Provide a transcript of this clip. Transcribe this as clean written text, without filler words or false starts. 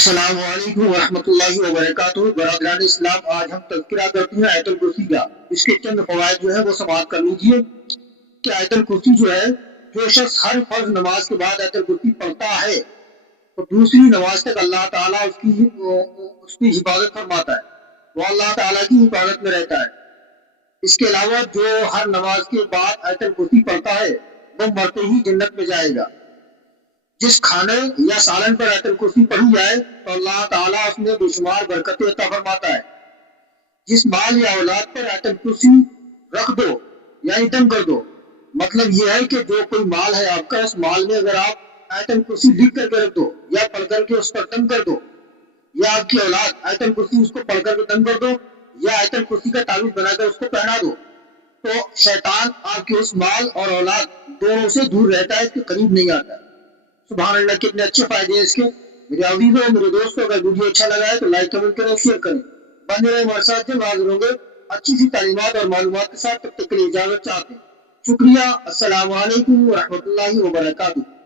السلام علیکم ورحمۃ اللہ وبرکاتہ۔ برادران اسلام، آج ہم تذکرہ کرتے ہیں آیت الکرسی کا۔ اس کے چند فوائد جو ہے وہ سماعت کر لیجیے کہ آیت الکرسی جو ہے، جو شخص ہر فرض نماز کے بعد آیت الکرسی پڑھتا ہے تو دوسری نماز تک اللہ تعالیٰ اس کی حفاظت فرماتا ہے، وہ اللہ تعالیٰ کی حفاظت میں رہتا ہے۔ اس کے علاوہ جو ہر نماز کے بعد آیت الکرسی پڑھتا ہے وہ مرتے ہی جنت میں جائے گا۔ جس کھانے یا سالن پر آیت الکرسی پڑھی جائے تو اللہ تعالیٰ اس میں بے شمار برکتیں عطا فرماتا ہے۔ جس مال یا اولاد پر آیت الکرسی رکھ دو یعنی دم کر دو، مطلب یہ ہے کہ جو کوئی مال ہے آپ کا، اس مال میں اگر آپ آیت الکرسی لکھ کر کے رکھ دو یا پڑھ کر کے اس پر دم کر دو، یا آپ کی اولاد آیت الکرسی اس کو پڑھ کر کے دم کر دو یا آیت الکرسی کا تعویذ بنا کر اس کو پہنا دو، تو شیطان آپ کے اس مال اور اولاد دونوں سے دور رہتا ہے، اس کے قریب نہیں آتا ہے۔ سبحان اللہ، کتنے اچھے فائدے ہیں اس کے۔ میرے عزیزوں، میرے دوستوں، اگر ویڈیو اچھا لگا ہے تو لائک، کمنٹ کریں، شیئر کریں۔ بنے رہے ہمارے ساتھ، جب حاضر ہوں گے اچھی سی تعلیمات اور معلومات کے ساتھ۔ تب تک کے لیے اجازت چاہتے ہیں۔ شکریہ۔ السلام علیکم ورحمۃ اللہ وبرکاتہ۔